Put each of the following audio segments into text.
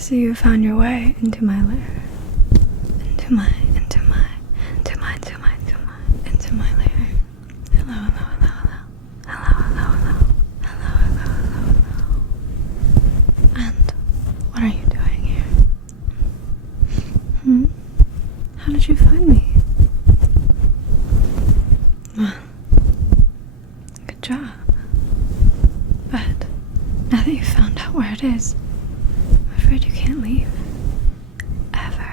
see you found your way into my lair. Into my lair. Hello, hello, hello, hello. Hello, hello, hello. Hello, hello, hello, hello. And what are you doing here? How did you find me? Well, good job. But now that you found out where it is, I'm afraid you can't leave. Ever.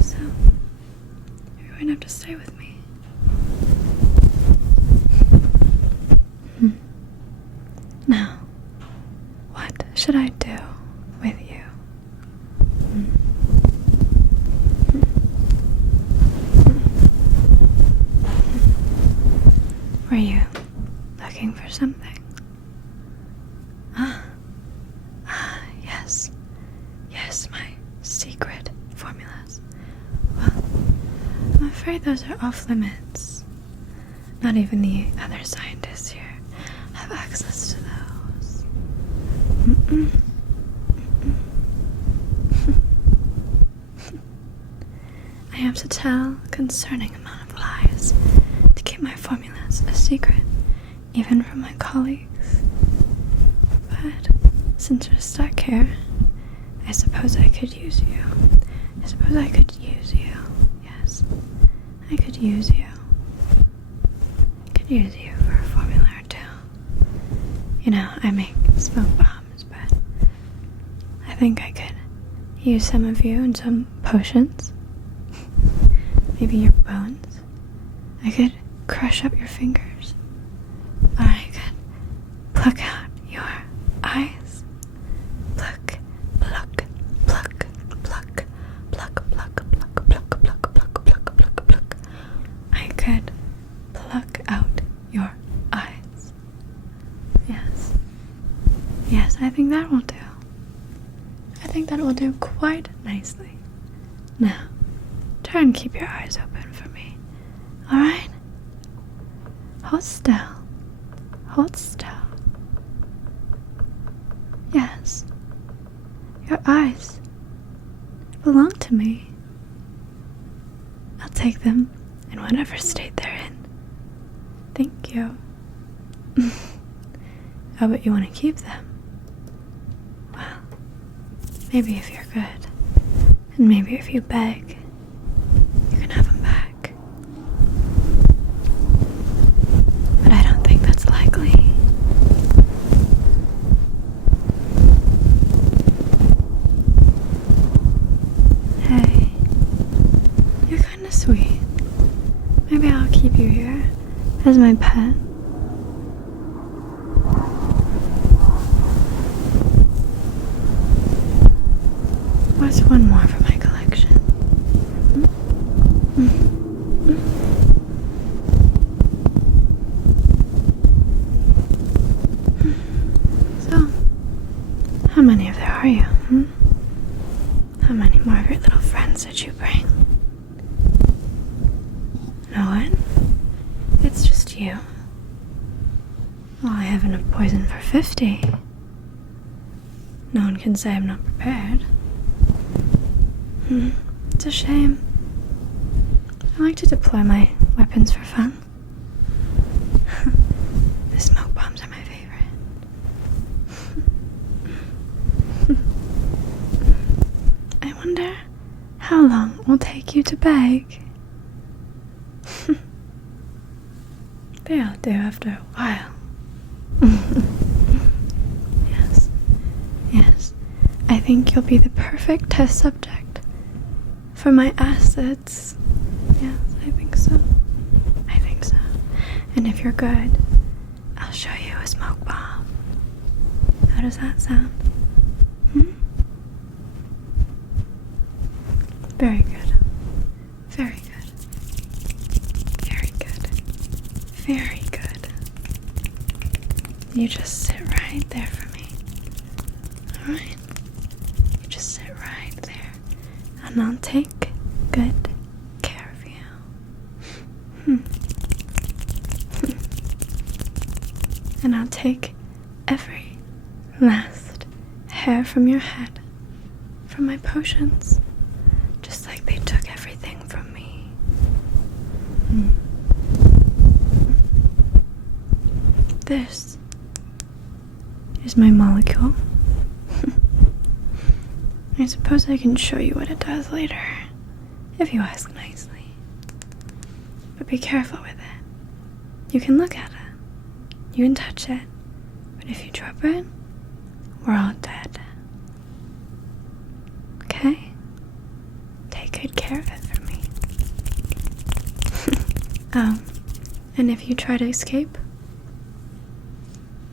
So, you're going to have to stay with me. Now, what should I do with you? Were you looking for something? Yes, my secret formulas. Well, I'm afraid those are off limits. Not even the other scientists here have access to those. I have to tell a concerning amount of lies to keep my formulas a secret, even from my colleagues. But since you're stuck here, I suppose I could use you. Yes, I could use you. I could use you for a formula or two. You know, I make smoke bombs, but I think I could use some of you in some potions. Maybe your bones. I could crush up your fingers. Or I could pluck out your eyes. Pluck, pluck, pluck, pluck, pluck, pluck, pluck, pluck, pluck, pluck, pluck, pluck, pluck. I could pluck out your eyes. Yes, I think that will do. I think that will do quite nicely. Now, try and keep your eyes open for me. Alright? Hold still. Yes. Your eyes belong to me. I'll take them in whatever state they're in. Thank you. Oh, but you want to keep them? Well, maybe if you're good, and maybe if you beg, you can have them back. But I don't think that's likely. Hey, you're kinda sweet. Maybe I'll keep you here as my pet. What's one more for my collection? So, how many of there are you? How many more of your little friends did you bring? No one? It's just you. Well, I have enough poison for 50. No one can say I'm not prepared. It's a shame. I like to deploy my weapons for fun. The smoke bombs are my favorite. I wonder how long it will take you to beg. They'll do after a while. Yes. I think you'll be the perfect test subject for my acids. Yes, I think so. And if you're good, I'll show you a smoke bomb. How does that sound? Very good. You just sit right there for me. Alright? You just sit right there. And I'll take good care of you. And I'll take every last hair from your head, from my potions, just like they took everything from me. This is my molecule. I suppose I can show you what it does later, if you ask nicely. But be careful with it. You can look at it, you can touch it, but if you drop it, we're all dead. Okay? Take good care of it for me. And if you try to escape,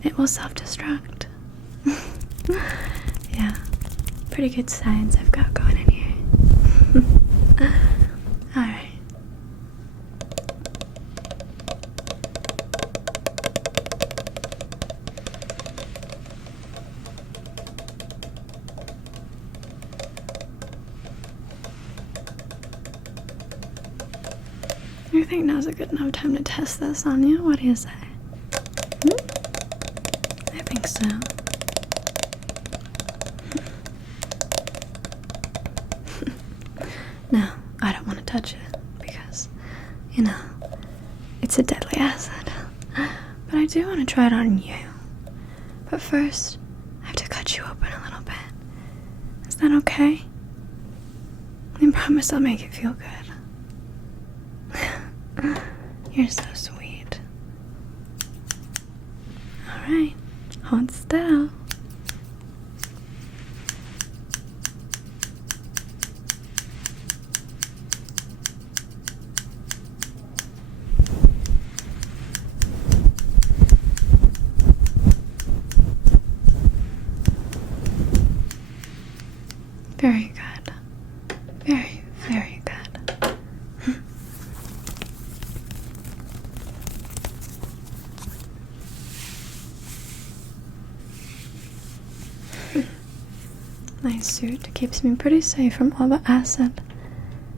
it will self-destruct. Yeah, pretty good science I've got going in here. Alright. I think now's a good enough time to test this on you. What do you say? I think so. No, I don't want to touch it because, it's a deadly acid. But I do want to try it on you. But first, I have to cut you open a little bit. Is that okay? I promise I'll make it feel good. You're so sweet. Alright, hold still. Very good. Very, very good. My suit keeps me pretty safe from all the acid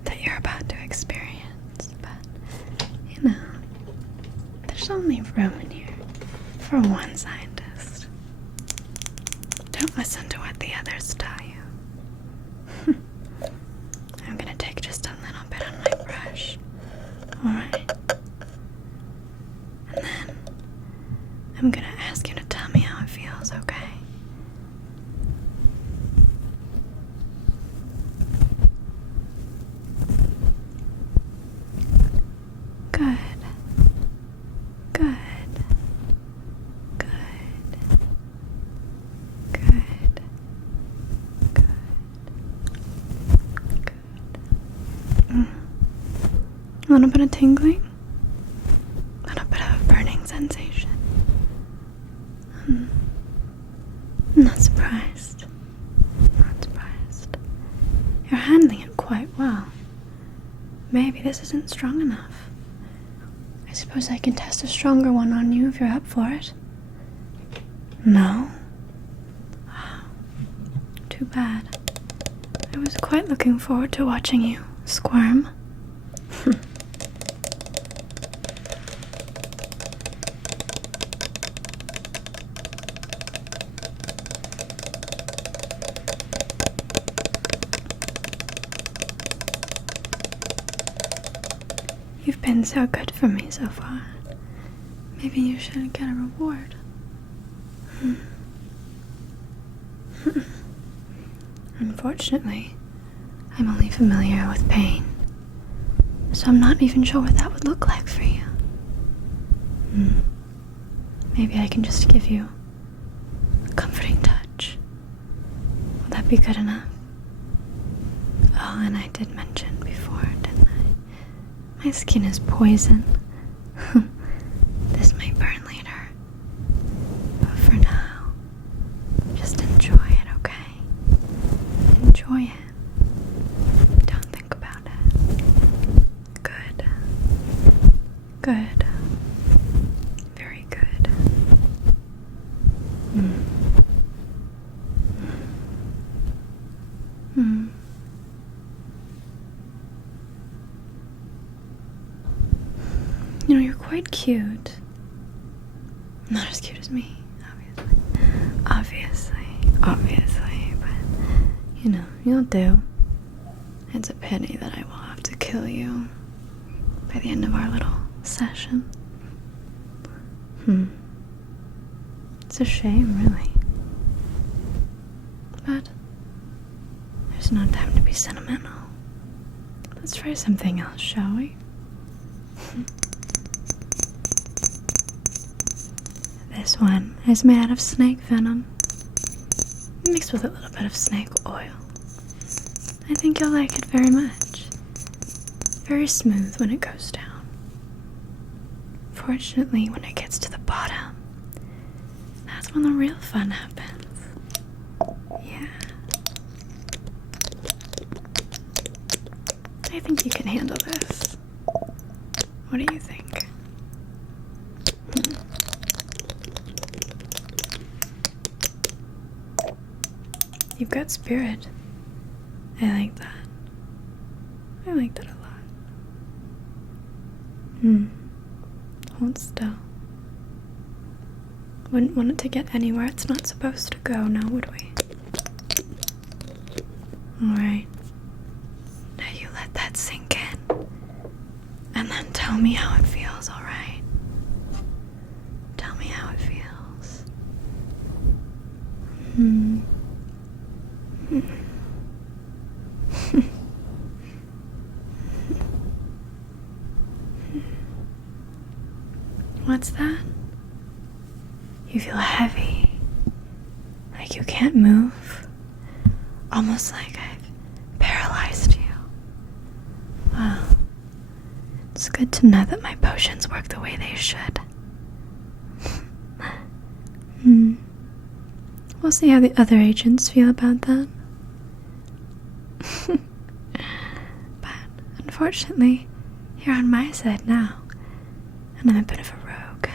that you're about to experience, but, there's only room in here for one scientist. Don't listen to what the others tell you. I'm gonna take just a little bit on my brush, alright? And then I'm gonna ask you to tell me how it feels, okay? Good. Good. Good. Good. Good. Good. A little bit of tingling. A little bit of a burning sensation. I'm not surprised. Not surprised. You're handling it quite well. Maybe this isn't strong enough. I suppose I can test a stronger one on you if you're up for it. No? Too bad. I was quite looking forward to watching you squirm. You've been so good for me so far. Maybe you should get a reward. Unfortunately, I'm only familiar with pain, so I'm not even sure what that would look like for you. Maybe I can just give you a comforting touch. Will that be good enough? Oh, and I did mention before, didn't I? My skin is poison. This may burn later. But for now, just enjoy it, okay? Enjoy it. Don't think about it. Good. Good. Very good. You're quite cute. Not as cute as me, obviously. Obviously. obviously, but you'll do. It's a pity that I will have to kill you by the end of our little session. It's a shame, really. But there's no time to be sentimental. Let's try something else, shall we? This one is made out of snake venom, mixed with a little bit of snake oil. I think you'll like it very much. Very smooth when it goes down. Fortunately, when it gets to the bottom, that's when the real fun happens. Yeah. I think you can handle this. What do you think? You've got spirit. I like that. I like that a lot. Hold still. Wouldn't want it to get anywhere it's not supposed to go, now would we? Alright. Now you let that sink in. And then tell me how it feels, alright? Tell me how it feels. What's that? You feel heavy, like you can't move, almost like I've paralyzed you. Wow. It's good to know that my potions work the way they should. We'll see how the other agents feel about that. But unfortunately, you're on my side now, and I'm a bit of a rogue.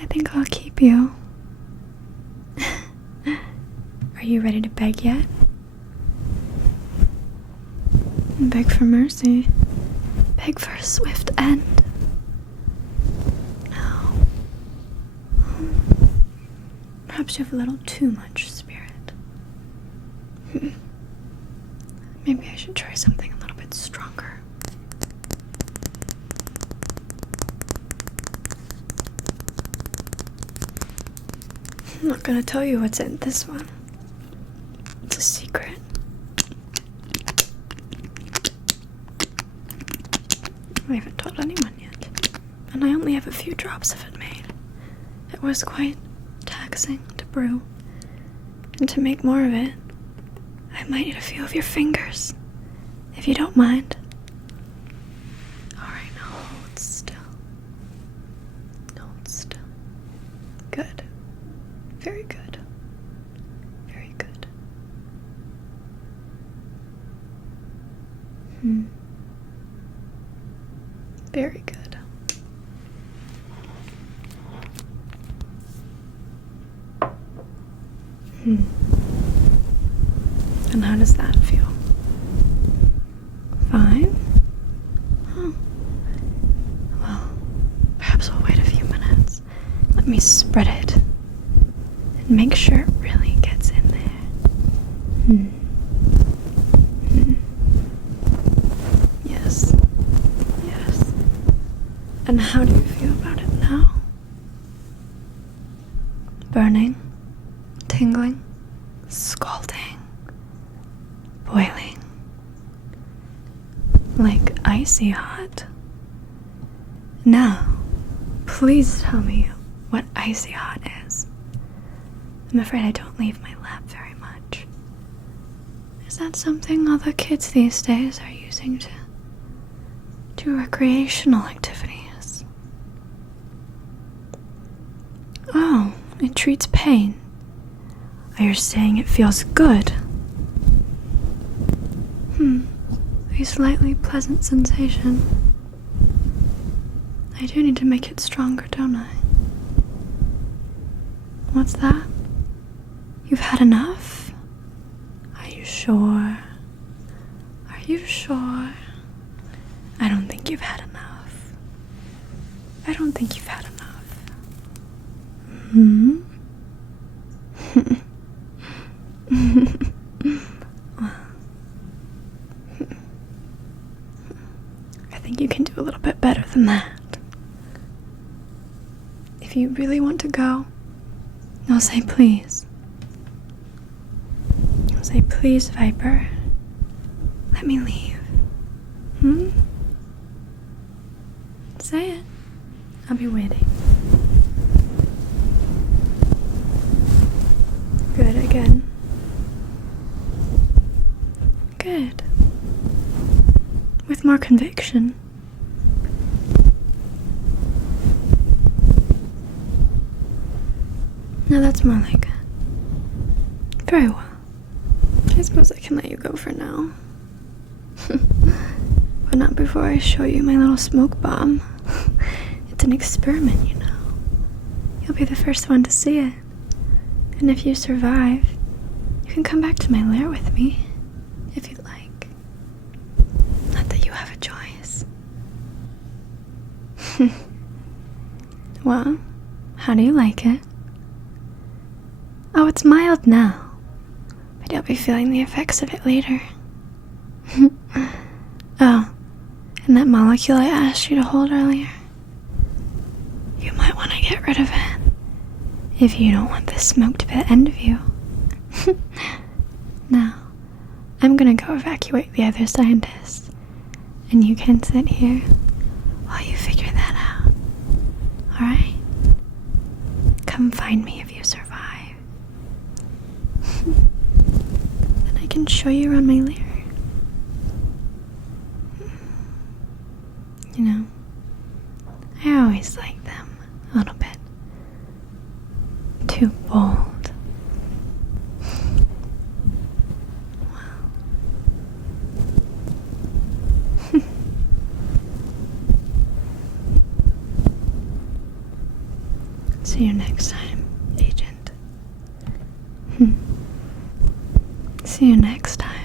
I think I'll keep you. Are you ready to beg yet? Beg for mercy. Beg for a swift end. No. Perhaps you have a little too much spirit. Maybe I should try something a little bit stronger. I'm not gonna tell you what's in this one. It's a secret. I haven't told anyone yet. And I only have a few drops of it made. It was quite taxing to brew. And to make more of it, I might need a few of your fingers, if you don't mind. Alright, now hold still. Hold still. Good. Very good. Very good. Very good. And how does that feel? Fine? Oh. Well, perhaps we'll wait a few minutes. Let me spread it. And make sure it really gets in there. Yes. Yes. And how do you feel about it now? Burning? Tingling? Scalding? Boiling? Like icy hot? Now, please tell me what icy hot is. I'm afraid I don't leave my lab very much. Is that something all the kids these days are using to do recreational activities? Oh, it treats pain. You're saying it feels good. A slightly pleasant sensation. I do need to make it stronger, don't I? What's that? You've had enough? Are you sure? Are you sure? I don't think you've had enough. I don't think you've had enough. think you can do a little bit better than that. If you really want to go, you'll say please. You'll say, please, Viper, let me leave. Say it. I'll be waiting. Good, again. Good. With more conviction. Now that's more like it. Very well. I suppose I can let you go for now. But not before I show you my little smoke bomb. It's an experiment, you know. You'll be the first one to see it. And if you survive, you can come back to my lair with me, if you'd like. Not that you have a choice. Well, how do you like it? Oh, it's mild now, but you'll be feeling the effects of it later. Oh, and that molecule I asked you to hold earlier? You might want to get rid of it, if you don't want this smoke to be the end of you. Now, I'm gonna go evacuate the other scientists, and you can sit here while you figure that out. Alright? Come find me if you survive. Then I can show you around my lair. You know, I always like them a little bit too bold. Wow. See you next time, Agent. See you next time.